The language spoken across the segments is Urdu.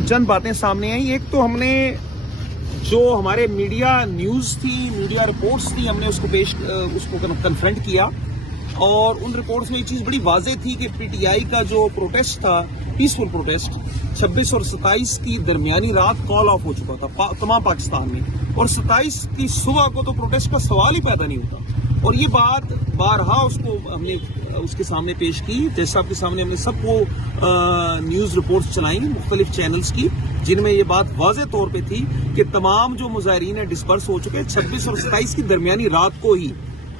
چند باتیں سامنے آئیں. ایک تو ہم نے جو ہمارے میڈیا نیوز تھی، میڈیا رپورٹس تھی، ہم نے اس کو کنفرنٹ کیا اور ان رپورٹس میں یہ چیز بڑی واضح تھی کہ پی ٹی آئی کا جو پروٹیسٹ تھا، پیسفل پروٹیسٹ، 26 اور 27 کی درمیانی رات کال آف ہو چکا تھا تمام پاکستان میں، اور 27 کی صبح کو تو پروٹیسٹ کا سوال ہی پیدا نہیں ہوتا. اور یہ بات بارہا ہم نے اس کے سامنے پیش کی، جیسا آپ کے سامنے ہم نے سب کو نیوز رپورٹس چلائیں گے مختلف چینلز کی، جن میں یہ بات واضح طور پہ تھی کہ تمام جو مظاہرین ہیں ڈسپرس ہو چکے 26 اور 27 کی درمیانی رات کو ہی،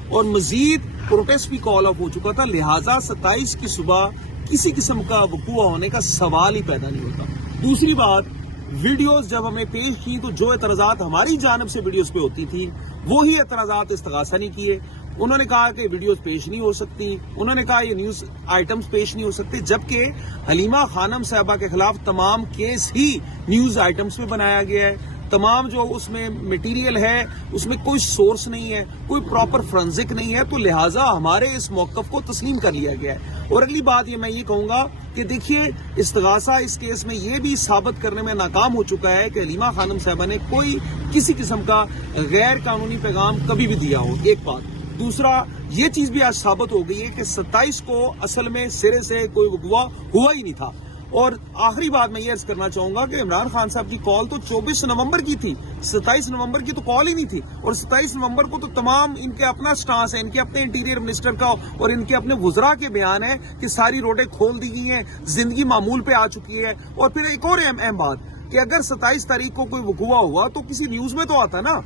اور مزید پروٹیسٹ بھی کال آف ہو چکا تھا. لہٰذا 27 کی صبح کسی قسم کا وقوع ہونے کا سوال ہی پیدا نہیں ہوتا. دوسری بات، ویڈیوز جب ہمیں پیش کی تو جو اعتراضات ہماری جانب سے ویڈیوز پہ ہوتی تھی وہی اعتراضات استغاثہ نہیں کیے. انہوں نے کہا کہ ویڈیوز پیش نہیں ہو سکتی، انہوں نے کہا یہ نیوز آئٹمز پیش نہیں ہو سکتے، جبکہ حلیمہ خانم صاحبہ کے خلاف تمام کیس ہی نیوز آئٹمز میں بنایا گیا ہے. تمام جو اس میں میٹیریل ہے اس میں کوئی سورس نہیں ہے، کوئی پراپر فرنزک نہیں ہے، تو لہٰذا ہمارے اس موقف کو تسلیم کر لیا گیا ہے. اور اگلی بات میں یہ کہوں گا کہ دیکھیے، استغاثہ اس کیس میں یہ بھی ثابت کرنے میں ناکام ہو چکا ہے کہ حلیمہ خانم صاحبہ نے کوئی کسی قسم کا غیر قانونی پیغام کبھی بھی دیا ہو. ایک بات. دوسرا، یہ چیز بھی آج ثابت ہو گئی ہے کہ 27 کو اصل میں سرے سے کوئی وقوع ہوا ہی نہیں تھا. اور آخری بات میں یہ عرض کرنا چاہوں گا کہ عمران خان صاحب کی کال تو 24 نومبر کی تھی، 27 نومبر کی تو کال ہی نہیں تھی. اور 27 نومبر کو تو تمام ان کے اپنا سٹانس ہے، ان کے اپنے انٹیریئر منسٹر کا اور ان کے اپنے وزراء کے بیان ہے کہ ساری روڈیں کھول دی گئی ہیں، زندگی معمول پہ آ چکی ہے. اور پھر ایک اور اہم بات کہ اگر 27 تاریخ کو کوئی وقوع ہوا تو کسی نیوز میں تو آتا نا.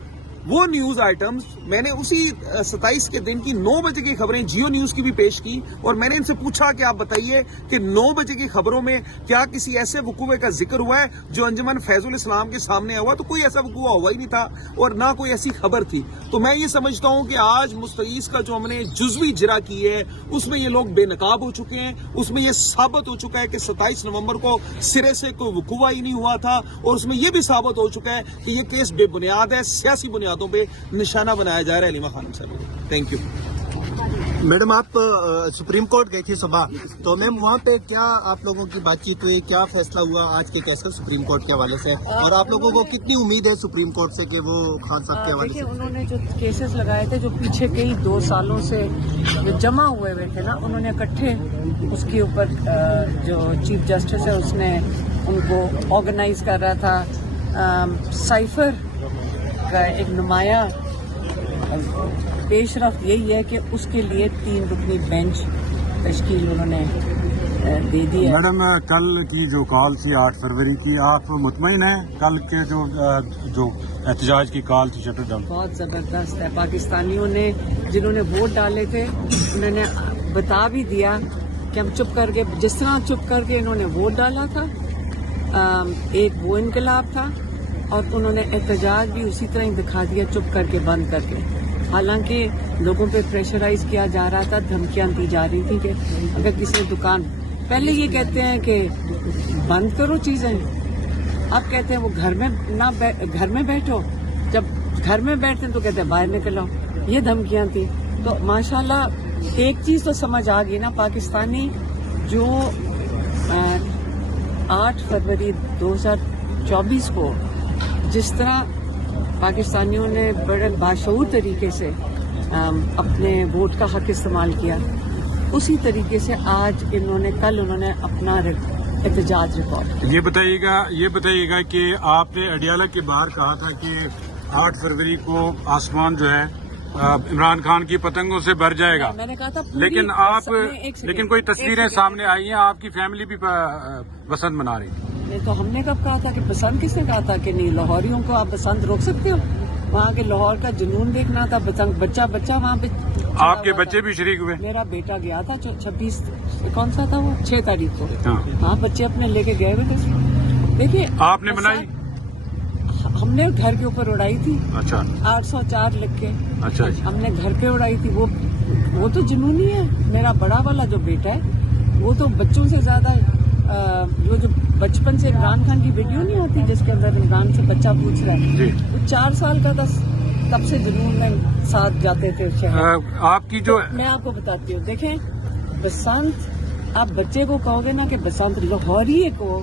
وہ نیوز آئٹمز میں نے اسی 27 کے دن کی 9 بجے کی خبریں جیو نیوز کی بھی پیش کی، اور میں نے ان سے پوچھا کہ آپ بتائیے کہ 9 بجے کی خبروں میں کیا کسی ایسے وقوع کا ذکر ہوا ہے جو انجمن فیض الاسلام کے سامنے ہوا؟ تو کوئی ایسا وقوع ہوا ہی نہیں تھا اور نہ کوئی ایسی خبر تھی. تو میں یہ سمجھتا ہوں کہ آج مستغیث کا جو ہم نے جزوی اجرا کی ہے اس میں یہ لوگ بے نقاب ہو چکے ہیں. اس میں یہ ثابت ہو چکا ہے کہ 27 نومبر کو سرے سے کوئی وقوع ہی نہیں ہوا تھا، اور اس میں یہ بھی ثابت ہو چکا ہے کہ یہ کیس بے بنیاد ہے، سیاسی بنیادوں پہ نشانہ بنایا جا رہا ہے حلیمہ خانم صاحب. Thank you. میڈم، آپ سپریم کورٹ گئی تھی صبح، تو میم وہاں پہ کیا آپ لوگوں کی بات چیت ہوئی، کیا فیصلہ ہوا آج کے کیس کا سپریم کورٹ کے حوالے سے، اور آپ لوگوں کو کتنی امید ہے سپریم کورٹ سے کہ وہ خان صاحب کے حوالے سے؟ انہوں نے جو کیسز لگائے تھے، جو پیچھے کئی 2 سالوں سے جو جمع ہوئے تھے نا، انہوں نے اکٹھے اس کے اوپر جو چیف جسٹس ہے اس نے ان کو آرگنائز کر رہا تھا. سائفر کا ایک نمایاں پیش رفت یہی ہے کہ اس کے لیے 3 رکنی بینچ تشکیل انہوں نے دے دی ہے. میڈم، کل کی جو کال تھی 8 فروری کی، آپ مطمئن ہیں کل کے جو احتجاج کی کال تھی شٹر ڈاؤن؟ بہت زبردست ہے. پاکستانیوں نے جنہوں نے ووٹ ڈالے تھے انہوں نے بتا بھی دیا کہ ہم چپ کر کے، جس طرح چپ کر کے انہوں نے ووٹ ڈالا تھا، ایک وہ انقلاب تھا، اور انہوں نے احتجاج بھی اسی طرح ہی دکھا دیا، چپ کر کے، بند کر کے. حالانکہ لوگوں پہ پریشرائز کیا جا رہا تھا، دھمکیاں دی جا رہی تھی کہ اگر کسی دکان، پہلے یہ کہتے ہیں کہ بند کرو چیزیں، اب کہتے ہیں وہ گھر میں بیٹھو، جب گھر میں بیٹھتے ہیں تو کہتے ہیں باہر نکل آؤ. یہ دھمکیاں تھیں. تو ماشاءاللہ ایک چیز تو سمجھ آ گئی نا، پاکستانی جو 8 فروری 2024 کو جس طرح پاکستانیوں نے بڑے باشعور طریقے سے اپنے ووٹ کا حق استعمال کیا، اسی طریقے سے آج کل انہوں نے اپنا احتجاج ریکارڈ. یہ بتائیے گا کہ آپ نے اڈیالہ کے باہر کہا تھا کہ 8 فروری کو آسمان جو ہے عمران خان کی پتنگوں سے بھر جائے گا. میں نے کہا تھا لیکن کوئی تصویریں سامنے آئی ہیں، آپ کی فیملی بھی بسنت منا رہی ہے. تو ہم نے کب کہا تھا کہ بسنت؟ کس نے کہا تھا کہ نہیں؟ لاہوریوں کو آپ بسنت روک سکتے ہو؟ وہاں کے لاہور کا جنون دیکھنا تھا. بچہ وہاں پہ، آپ کے بچے بھی شریک ہوئے؟ میرا بیٹا گیا تھا 26 کون سا تھا وہ 6 تاریخ کو. ہاں، بچے اپنے لے کے گئے ہوئے تھے. دیکھیے، آپ نے منائی؟ ہم نے گھر کے اوپر اڑائی تھی. اچھا. 804 لکھ کے. اچھا. ہم نے گھر پہ اڑائی تھی. وہ تو جنونی ہے. میرا بڑا والا جو بیٹا ہے وہ تو بچوں سے زیادہ جو بچپن سے عمران خان کی ویڈیو نہیں ہوتی جس کے اندر عمران سے بچہ پوچھ رہا ہے، وہ 4 سال کا تھا، تب سے جنون میں ساتھ جاتے تھے شہر. آپ کی جو میں آپ کو بتاتی ہوں، دیکھیں بسنت، آپ بچے کو کہو گے نا کہ بسنت، لاہوری کو